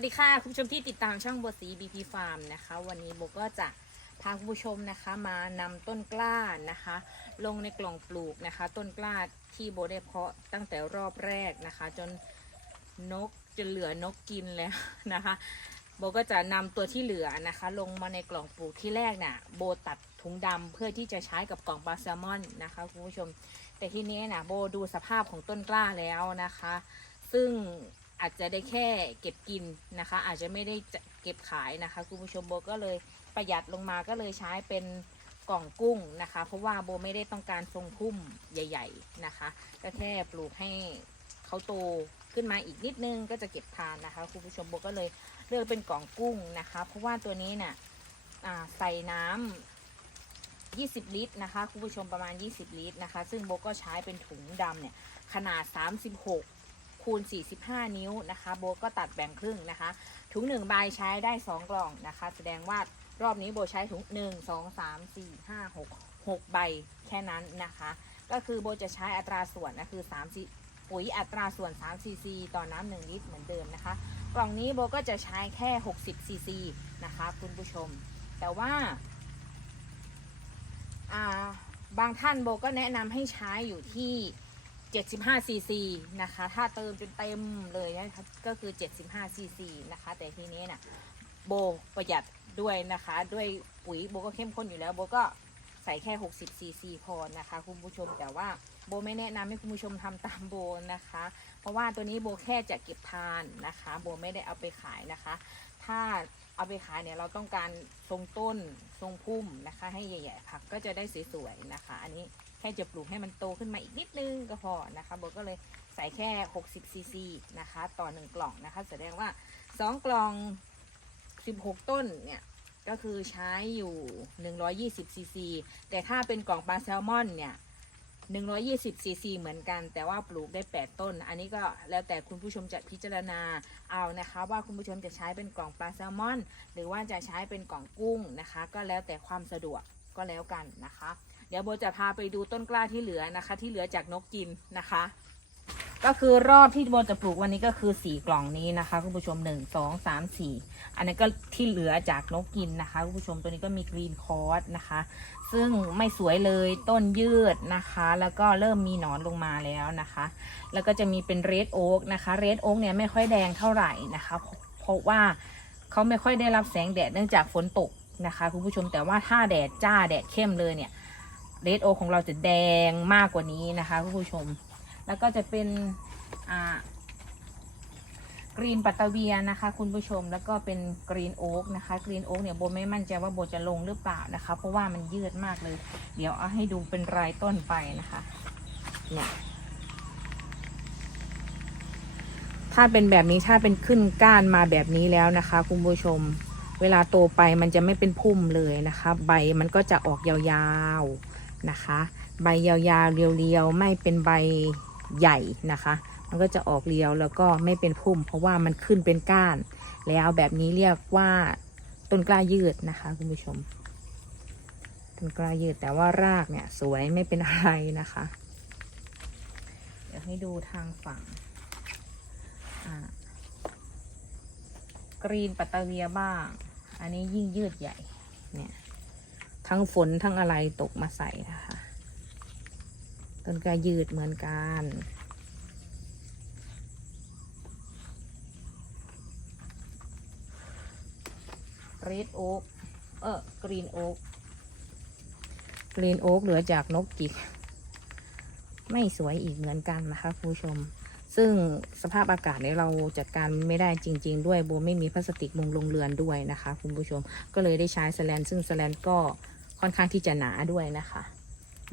วัสดีค่ะคุณผู้ชมที่ติดตามช่องโบสี BP Farm นะคะ วันนี้โบก็จะพาคุณผู้ชมนะคะมานำต้นกล้านะคะ ลงในกล่องปลูกนะคะ ต้นกล้าที่โบได้เพาะตั้งแต่รอบแรกนะคะ จนนกจนเหลือนกกินแล้วนะคะโบก็จะนำตัวที่เหลือนะคะ ลงมาในกล่องปลูกที่แรกน่ะโบตัดถุงดำเพื่อที่จะใช้กับกล่องปลาแซลมอนนะคะคุณผู้ชม แต่ทีนี้นะโบดูสภาพของต้นกล้าแล้วนะคะ ซึ่ง อาจจะได้แค่เก็บกินนะคะ อาจจะไม่ได้เก็บขายนะคะคุณผู้ชมโบก็เลยประหยัดลงมาก็เลยใช้เป็นกล่องกุ้งนะคะ เพราะว่าโบไม่ได้ต้องการทรงพุ่มใหญ่ ๆนะคะ ก็แค่ปลูกให้เขาโตขึ้นมาอีกนิดนึงก็จะเก็บทานนะคะคุณผู้ชมโบก็เลยเลือกเป็นกล่องกุ้งนะคะ เพราะว่าตัวนี้น่ะอ่าใส่น้ำ20 ลิตรนะคะคุณผู้ชมประมาณ 20 ลิตรนะคะ ซึ่งโบก็ใช้เป็นถุงดำเนี่ยขนาด 36 คูณ 45 นิ้วนะคะโบก็ตัดแบ่งครึ่งนะคะ ถุงหนึ่งใบใช้ได้ 2 กล่องนะคะ แสดงว่ารอบนี้โบใช้ถุง 1 2 3 4 5 6 6 ใบแค่นั้นนะคะ ก็คือโบจะใช้อัตราส่วนนะคือ3ซีปุ๋ยอัตราส่วน3ซีซีต่อน้ำ1ลิตรเหมือนเดิมนะคะ กล่องนี้โบก็จะใช้แค่ 60ซีซีนะคะคุณผู้ชม แต่ว่าบางท่านโบก็แนะนำให้ใช้อยู่ที่ 75 ซีซีนะคะ ถ้าเติมจนเต็มเลยนะคะก็คือ 75 ซีซีนะคะ แต่ทีนี้นะ่ะโบประหยัดด้วยนะคะ ด้วยปุ๋ยโบก็เข้มข้นอยู่แล้วโบก็ใส่แค่ 60 ซีซีพอนะคะ คุณผู้ชมแต่ว่าโบไม่แนะนำให้คุณผู้ชมทำตามโบนะคะ เพราะว่าตัวนี้โบแค่จะเก็บทานนะคะ โบไม่ได้เอาไปขายนะคะ ถ้าเอาไปขายเนี่ยเราต้องการทรงต้นทรงพุ่มนะคะ ให้ใหญ่ๆผักก็จะได้สวยๆนะคะ อันนี้ แค่จะปลูกให้มันโตขึ้นมาอีกนิดนึงก็พอนะคะโบก็เลยใส่แค่ 60ซีซีนะคะต่อ 1 กล่องนะคะ แสดงว่า 2 กล่อง 16 ต้นเนี่ยก็คือใช้อยู่ 120ซีซีแต่ถ้าเป็นกล่องปลาแซลมอนเนี่ย120ซีซีเหมือนกัน แต่ว่าปลูกได้ 8 ต้น อันนี้ก็แล้วแต่คุณผู้ชมจะพิจารณาเอานะคะ ว่าคุณผู้ชมจะใช้เป็นกล่องปลาแซลมอน หรือว่าจะใช้เป็นกล่องกุ้งนะคะ ก็แล้วแต่ความสะดวกก็แล้วกันนะคะ เดี๋ยวโบจะพาไปดูต้นกล้าที่เหลือนะคะ ที่เหลือจากนกกินนะคะ ก็คือรอบที่โบจะปลูกวันนี้ก็คือสี่กล่องนี้นะคะคุณผู้ชมหนึ่งสองสามสี่อันนี้ก็ที่เหลือจากนกกินนะคะคุณผู้ชมตัวนี้ก็มีกรีนคอร์สนะคะ ซึ่งไม่สวยเลยต้นยืดนะคะ แล้วก็เริ่มมีหนอนลงมาแล้วนะคะ แล้วก็จะมีเป็นเรดโอ๊กนะคะเรดโอ๊กเนี่ยไม่ค่อยแดงเท่าไหร่นะคะ เพราะว่าเขาไม่ค่อยได้รับแสงแดดเนื่องจากฝนตกนะคะคุณผู้ชมแต่ว่าถ้าแดดจ้าแดดเข้มเลยเนี่ย เรดโอของเราจะแดงมากกว่านี้นะคะคุณผู้ชม แล้วก็จะเป็นกรีนปัตตาเวียนะคะ คุณผู้ชมแล้วก็เป็นกรีนโอ๊กนะคะกรีนโอ๊กเนี่ยโบไม่มั่นใจว่าโบจะลงหรือเปล่านะคะ เพราะว่ามันยืดมากเลย เดี๋ยวเอาให้ดูเป็นรายต้นไปนะคะเนี่ยถ้าเป็นแบบนี้ถ้าเป็นขึ้นก้านมาแบบนี้แล้วนะคะ คุณผู้ชม เวลาโตไปมันจะไม่เป็นพุ่มเลยนะคะ ใบมันก็จะออกยาวๆ นะคะ ใบยาวๆเรียวๆไม่เป็นใบใหญ่นะคะ มันก็จะออกเรียวแล้วก็ไม่เป็นพุ่ม เพราะว่ามันขึ้นเป็นก้าน แล้วแบบนี้เรียกว่าต้นกล้ายืดนะคะคุณผู้ชมต้นกล้ายืดแต่ว่ารากเนี่ยสวยไม่เป็นอะไรนะคะ เดี๋ยวให้ดูทางฝั่งกรีนปัตตาเวียบ้าง อันนี้ยิ่งยืดใหญ่เนี่ย ทั้งฝนทั้งอะไรตกมาใส่นะคะต้นกล้ายืดเหมือนกันเรดโอ๊กเออกรีนโอ๊กกรีนโอ๊กเหลือจากนกจิก ไม่สวยอีกเหมือนกันนะคะคุณผู้ชม ซึ่งสภาพอากาศเนี่ยเราจัดการไม่ได้จริง ๆ ด้วยโบไม่มีพลาสติกมุงลงเรือนด้วยนะคะ คุณผู้ชม ก็เลยได้ใช้สแลนซึ่งสแลนก็ ค่อนข้างที่จะหนาด้วยนะคะ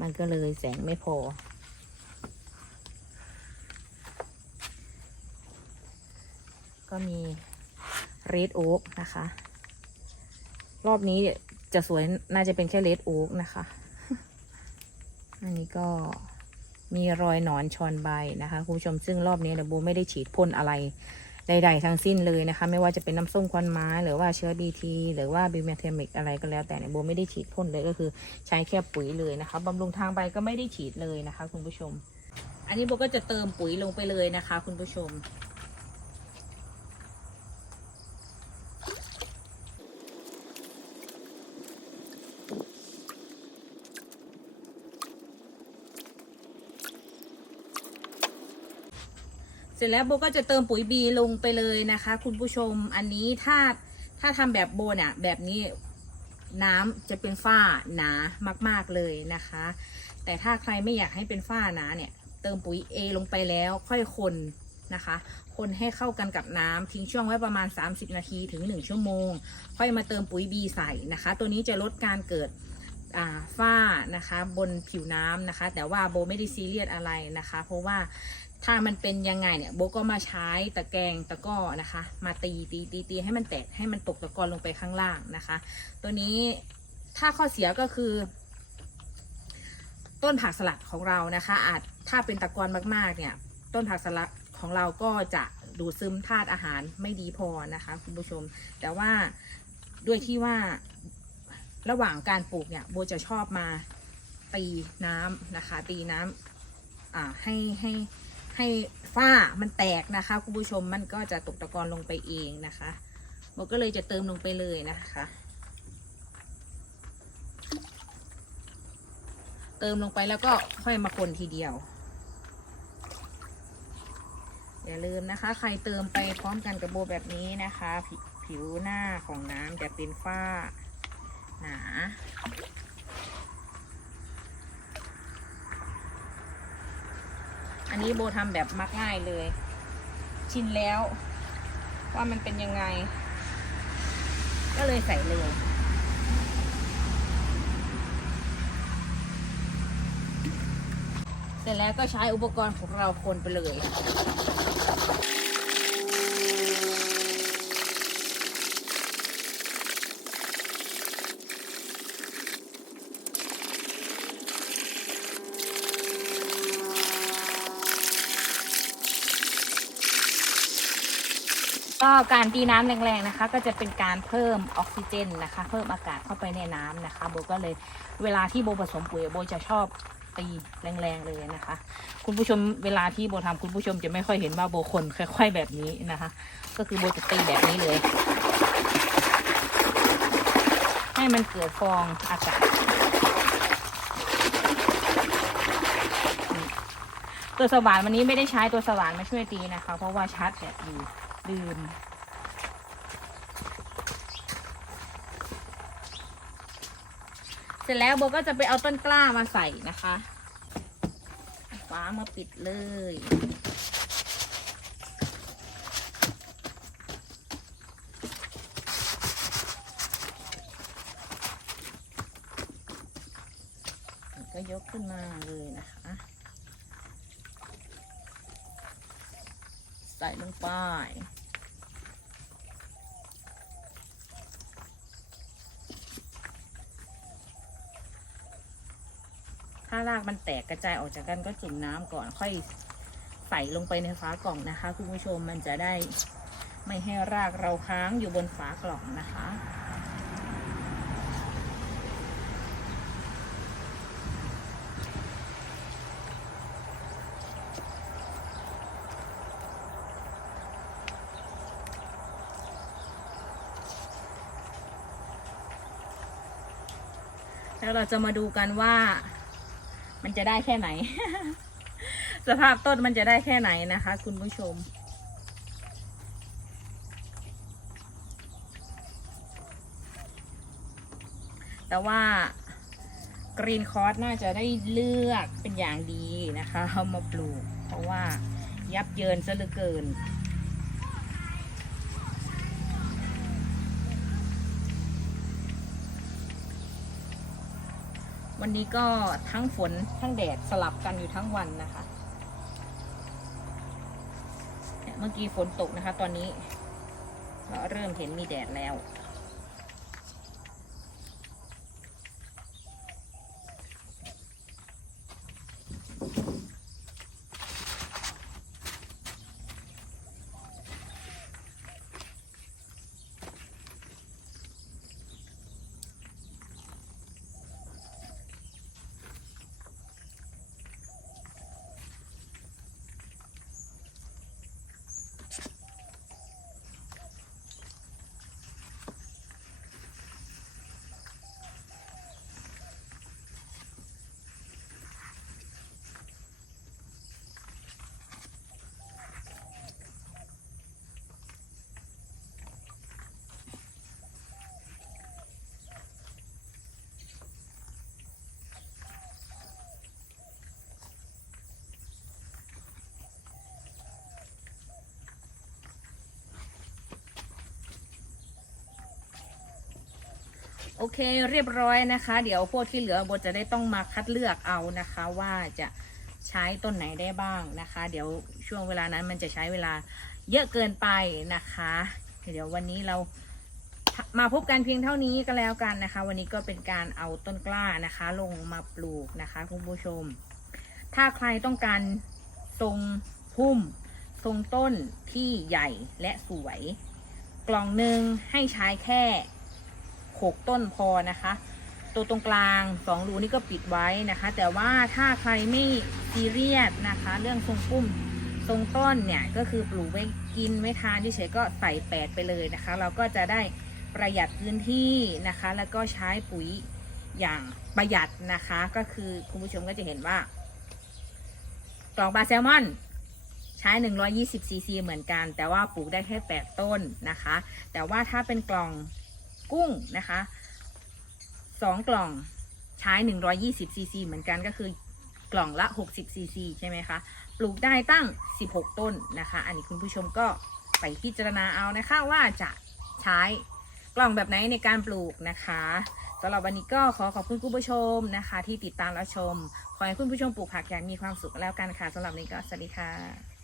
มันก็เลยแสงไม่พอ ก็มีเรดโอ๊กนะคะ รอบนี้จะสวยน่าจะเป็นแค่เลดโอ๊กนะคะ อันนี้ก็มีรอยหนอนชอนใบนะคะ คุณผู้ชมซึ่งรอบนี้เดี๋ยวโบไม่ได้ฉีดพ่นอะไร ใดๆทั้งสิ้นเลยนะคะ ไม่ว่าจะเป็นน้ำส้มควันไม้ หรือว่าเชื้อดีทีหรือว่าบิวเมเทมิกอะไรก็แล้วแต่เนี่ยโบไม่ได้ฉีดพ่นเลยก็คือใช้แค่ปุ๋ยเลยนะคะบำรุงทางใบก็ไม่ได้ฉีดเลยนะคะ คุณผู้ชม อันนี้โบก็จะเติมปุ๋ยลงไปเลยนะคะ คุณผู้ชม ร็จแล้วโบก็จะเติมปุ๋ยบีลงไปเลยนะคะ คุณผู้ชมอันนี้ถ้าถ้าทำแบบโบเนี่ยแบบนี้น้ำจะเป็นฝ้าหนามาก ๆเลยนะคะ แต่ถ้าใครไม่อยากให้เป็นฝ้าหนาเนี่ย เติมปุ๋ย A ลงไปแล้วค่อยคนนะคะ คนให้เข้ากันกับน้ำทิ้งช่วงไว้ประมาณ 30 นาทีถึง 1 ชั่วโมง ค่อยมาเติมปุ๋ย B ใส่นะคะ ตัวนี้จะลดการเกิดฝ้านะคะ บนผิวน้ำนะคะ แต่ว่าโบไม่ได้ซีเรียสอะไรนะคะ เพราะว่า ถ้ามันเป็นยังไงเนี่ยโบก็มาใช้ตะแกรงตะก้อนะคะ มาตีตีตีตีให้มันแตกให้มันตกตะกอนลงไปข้างล่างนะคะ ตัวนี้ถ้าข้อเสียก็คือ ต้นผักสลัดของเรานะคะ อาจถ้าเป็นตะกอนมากๆ เนี่ย ต้นผักสลัดของเราก็จะดูดซึมธาตุอาหารไม่ดีพอนะคะ คุณผู้ชม แต่ว่าด้วยที่ว่าระหว่างการปลูกเนี่ยโบจะชอบมาตีน้ำนะคะ ตีน้ำอ่าให้ให้ใให้ฝ้ามันแตกนะคะคุณผู้ชมมันก็จะตกตะกอนลงไปเองนะคะโบก็เลยจะเติมลงไปเลยนะคะ เติมลงไปแล้วก็ค่อยมาคนทีเดียว อย่าลืมนะคะ ใครเติมไปพร้อมกันกับโบแบบนี้นะคะผผิวหน้าของน้ำจะเป็นฝ้าหนา อันนี้โบทำแบบมักง่ายเลย ชินแล้ว ว่ามันเป็นยังไง ก็เลยใส่เลยเสร็จแล้วก็ใช้อุปกรณ์ของเราคนไปเลย ก็การตีน้ำแรงๆนะคะ ก็จะเป็นการเพิ่มออกซิเจนนะคะ เพิ่มอากาศเข้าไปในน้ำนะคะโบก็เลยเวลาที่โบผสมปุ๋ยโบจะชอบตีแรงๆเลยนะคะ คุณผู้ชมเวลาที่โบทำคุณผู้ชมจะไม่ค่อยเห็นว่าโบคนค่อยๆแบบนี้นะคะ ก็คือโบจะตีแบบนี้เลย ให้มันเกิดฟองอากาศตัวสว่านวันนี้ไม่ได้ใช้ตัวสว่านมาช่วยตีนะคะ เพราะว่าชาร์จแบตอยู่ ลืมเสร็จแล้วโบก็จะไปเอาต้นกล้ามาใส่นะคะฟ้ามาปิดเลยก็ยกขึ้นมาเลยนะคะ ส่ลงไป ถ้ารากมันแตกกระจายออกจากกันก็จุ่มน้ำก่อนค่อยใส่ลงไปในฝากล่องนะคะ คุณผู้ชมมันจะได้ไม่ให้รากเราค้างอยู่บนฝากล่องนะคะ แล้วเราจะมาดูกันว่า มันจะได้แค่ไหน สภาพต้นมันจะได้แค่ไหนนะคะ คุณผู้ชม แต่ว่ากรีนคอร์สน่าจะได้เลือกเป็นอย่างดีนะคะเอามาปลูก เพราะว่ายับเยินซะเหลือเกิน วันนี้ก็ทั้งฝนทั้งแดดสลับกันอยู่ทั้งวันนะคะเนี่ยเมื่อกี้ฝนตกนะคะ ตอนนี้ก็เริ่มเห็นมีแดดแล้ว โอเคเรียบร้อยนะคะ เดี๋ยวพวกที่เหลือโบจะได้ต้องมาคัดเลือกเอานะคะ ว่าจะใช้ต้นไหนได้บ้างนะคะ เดี๋ยวช่วงเวลานั้นมันจะใช้เวลาเยอะเกินไปนะคะ เดี๋ยววันนี้เรามาพบกันเพียงเท่านี้ก็แล้วกันนะคะ วันนี้ก็เป็นการเอาต้นกล้านะคะ ลงมาปลูกนะคะคุณผู้ชม ถ้าใครต้องการทรงพุ่ม ทรงต้นที่ใหญ่และสวย กล่องหนึ่งให้ใช้แค่ 6 ต้นพอนะคะ ตัวตรงกลาง 2 รูนี่ก็ปิดไว้นะคะ แต่ว่าถ้าใครไม่ซีเรียสนะคะ เรื่องทรงปุ้มทรงต้นเนี่ยก็คือปลูกไว้กินไว้ทานเฉยๆก็ใส่แปดไปเลยนะคะ เราก็จะได้ประหยัดพื้นที่นะคะ แล้วก็ใช้ปุ๋ยอย่างประหยัดนะคะ ก็คือคุณผู้ชมก็จะเห็นว่ากล่องปลาแซลมอนใช้ 120ซีซีเหมือนกัน แต่ว่าปลูกได้แค่ 8 ต้นนะคะ แต่ว่าถ้าเป็นกล่อง กุ้งนะคะ2กล่องใช้120ซีซีเหมือนกันก็คือกล่องละ60ซีซีใช่ไหมคะ ปลูกได้ตั้ง16ต้นนะคะ อันนี้คุณผู้ชมก็ไปพิจารณาเอานะคะว่าจะใช้กล่องแบบไหนในการปลูกนะคะสำหรับวันนี้ก็ขอขอบคุณคุณผู้ชมนะคะ ที่ติดตามรับชม ขอให้คุณผู้ชมปลูกผักอย่างมีความสุขแล้วกันค่ะสำหรับนี้ก็สวัสดีค่ะ